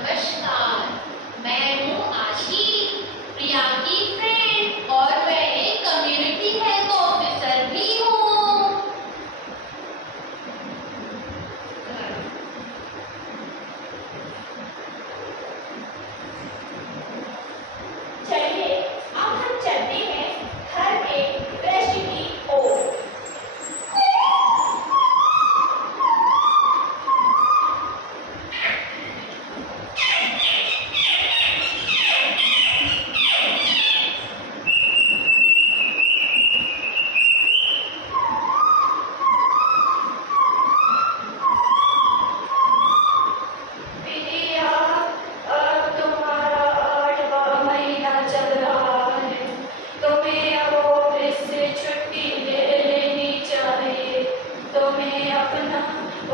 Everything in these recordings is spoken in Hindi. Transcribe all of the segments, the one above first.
नमस्कार, मैं हूँ आशी, प्रिया की फ्रेंड और मैं एक कम्युनिटी हेल्थ ऑफिसर भी हूँ। चलिए अब हम चलते हैं घर के दृश्य की ओर। प्रिया, अब तुम्हारा 8वां महीना चल रहा है। तुम्हें अब ऑफिस से छुट्टी ले लेनी चाहिए। तुम्हें अपना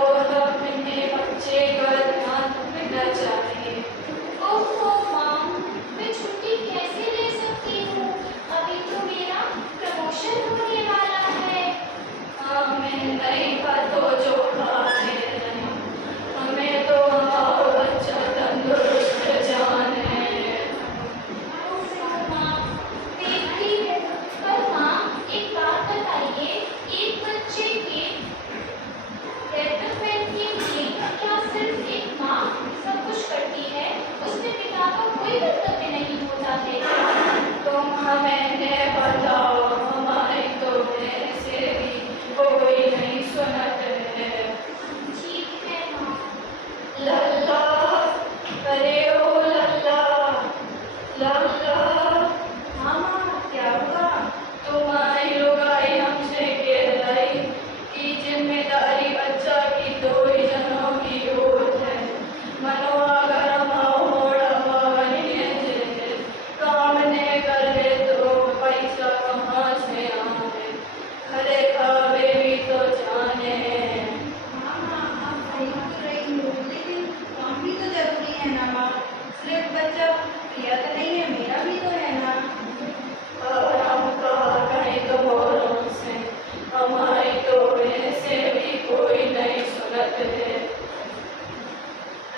और अपने बच्चे का ध्यान रखना चाहिए। ओहो माँ, मैं छुट्टी कैसे ले सकती हूँ? अभी तो मेरा प्रमोशन होने वाला है। हमें नहीं तो जो खाने नहीं, हमें तो हमारा बच्चा तंदुरुस्त जाने। माँ, देखती हूँ। पर माँ, एक बात बताइए, एक बच्चे के डेवलपमेंट के लिए क्या सिर्फ एक माँ सब कुछ करती है? उसमें पिता का कोई कर्तव्य नहीं होता है? तुम हमें ने बताओ, हमारी तो ऐसे भी कोई नहीं सुनत है। ठीक है माँ। लल्ला, अरे ओ लल्ला, लल्ला। मामा, क्या हुआ? तुम्हारी लुगाई हमसे कह रही कि जिम्मेदारी बच्चा की 2 ही जनों की होत है। मनवा गरम होड़ा बनिए जे, काम ने करे तो पैसा कहाँ से आवे, खरे खावे भी तो जाने। मामा, आप सही तो रही हो, लेकिन काम भी तो जरूरी है ना माँ। सिर्फ बच्चा प्रिया तो नहीं है, मेरा भी तो है ना। और हम कहा कहीं तो बोलों से, हमारी तो वैसे भी कोई नहीं सुनत है।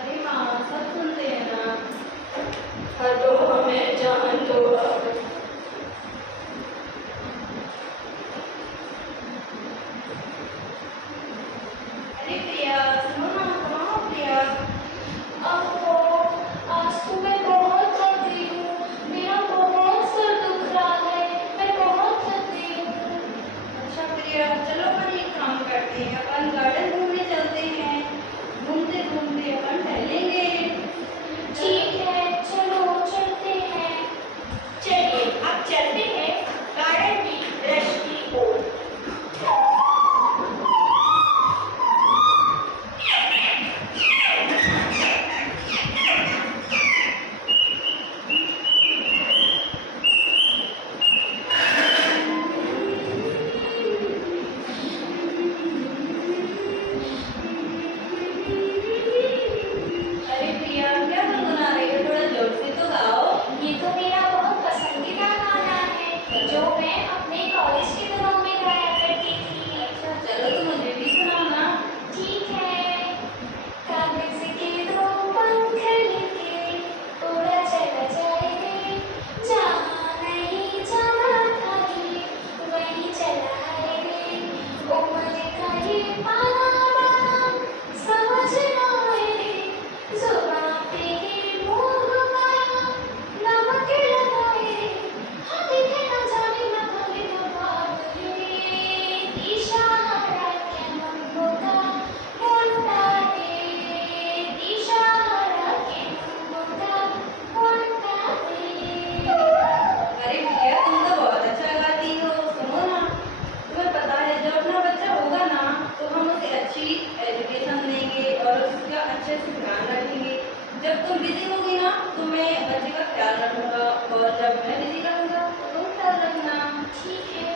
अरे माँ, सब सुनते हैं ना। हाँ तो हमें जान दो अब। अरे प्रिया, सुनो ना, कहाँ हो प्रिया? अहो, आज तो मैं बहुत थक गई हूँ। मेरा बहुत सर दुख रहा है। मैं बहुत थक गई हूँ। अच्छा प्रिया, चलो अपन एक काम करते हैं, अपन गार्डन घूमने चलते हैं। घूमते घूमते अपन टहलेंगे। ठीक है, चलो चलते हैं। चलिए अब चलते हैं गार्डन की दृश्य की ओर। अरे प्रिया, क्या गुनगुना रही हो? थोड़ा जोर से तो गाओ। ये तो मेरा बहुत पसंदीदा गाना है, जो मैं अपने कॉलेज के दिनों में गाया करती थी। अच्छा, चलो तो मुझे भी सुनाओ ना। ठीक है। कागज के 2 पंख लेके उड़ा चला जाए रे, जहाँ नहीं जाना था ये, वहीं चला है रे। उम्र का ये पाना बाना समझ ना आए रे, जुबां पे ये मुँह घुमाया, नमक लगाए रे। हाँ देखे ना जाने ना भले ना बात रे, दिशाहारा क्या मन होता होता रे, दिशाहारा के मन होता होता रे। अरे प्रिया, तुम तो बहुत अच्छा गाती हो। सुनो ना, तुम्हें पता है जब अपना बच्चा होगा ना, तो हम उसे अच्छी एजुकेशन देंगे और उसका अच्छे से ध्यान रखेंगे। जब तुम बिजी होगी ना, तो मैं बच्चे का ख्याल रखूंगा, और जब मैं बिजी रहूंगा तो तुम ख्याल रखना। ठीक है।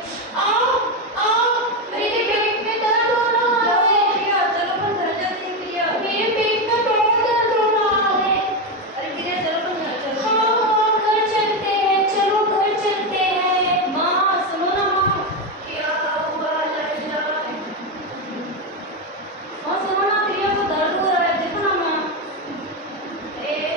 मेरे पेट में दर्द हो रहा चलो है। प्रिया, चलो अपन घर चलते हैं प्रिया। मेरे पेट में बहुत दर्द हो रहा है। अरे प्रिया, चलो तुम घर चलो। हाँ, घर चलते हैं, चलो घर चलते हैं। माँ, सुनो ना माँ। क्या हुआ लल्ला? माँ सुनो ना, प्रिया को दर्द हो रहा है, देखो ना माँ। ए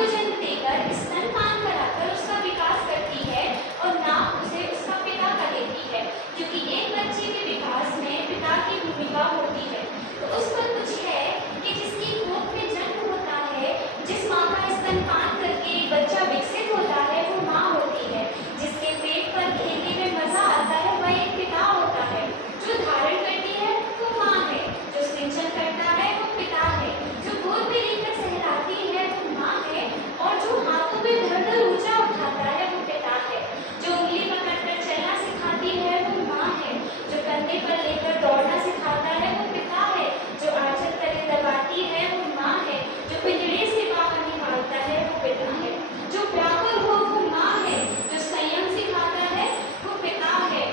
भोजन देकर स्तनपान कराकर उसका विकास करती है और नाम उसे उसका पिता का देती है, क्योंकि एक बच्चे के विकास में पिता की भूमिका होती है। तो उस पर कुछ है कि जिसकी गोद में जन्म होता है, जिस माँ का स्तनपान करके एक बच्चा विकसित होता है, वो माँ होती है। जिसके पेट पर खेलने में मजा आता है वह एक पिता होता है। जो धारण करती है वो माँ है, जो सिंचन करता है वो पिता है, जो गोद में लेकर सहलाती है वो माँ है, और जो हाथों में धर धर ऊंचा उठाता है वो पिता है। जो उंगली पकड़कर चलना सिखाती है वो माँ है, जो कंधे पर लेकर दौड़ना सिखाता है वो पिता है, जो आंचल तले दबाती है वो माँ है, जो पिंजड़े से बाहर निकालता है वो पिता है। जो व्याकुल हो वो माँ है, जो संयम सिखाता है वो पिता है।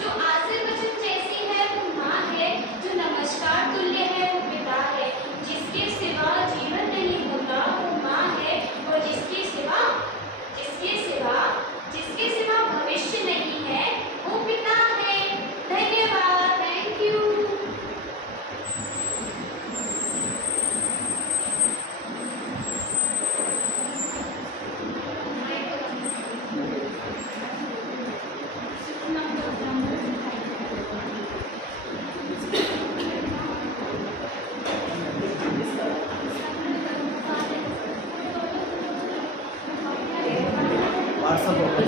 जो आशीर्वचन जैसी है वो माँ है, जो नमस्कार तुल्य है वो पिता है। जिसके सिवा जीवन नहीं होता वो माँ है, और जिसके सिवा भविष्य नहीं है वो पिता है। धन्यवाद। Thank you. व्हाट्सएप ओपन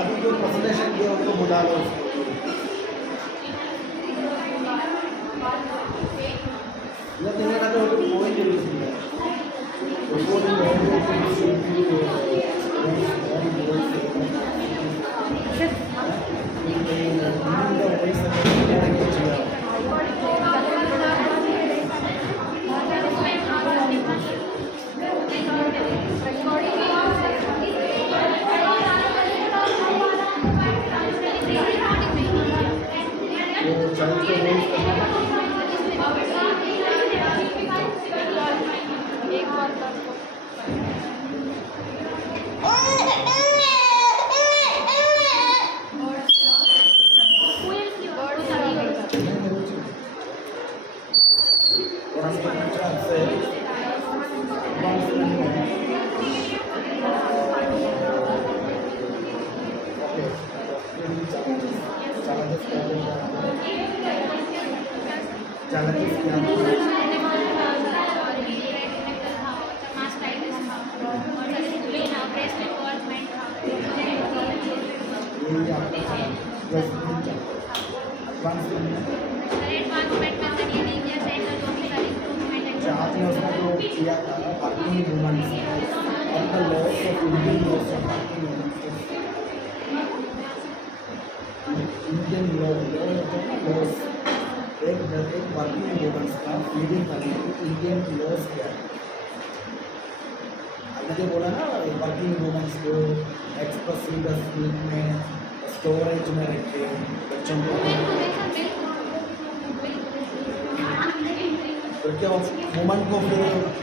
अभी जो प्रेजेंटेशन किया उनको बुला लो या तेरे का तो कोई जरूरत नहीं है वो किया था, बाकी women of the laws of Indian laws of working women. Indian law laws एक वर्किंग वुमेन्स का फीडिंग करने की इंडियन लॉज क्या है अभी जो बोला ना वर्किंग वुमेन्स को एक्सप्रेस इंडस्ट्री में स्टोरेज में रखे बच्चों को तो क्या वुमेन को फिर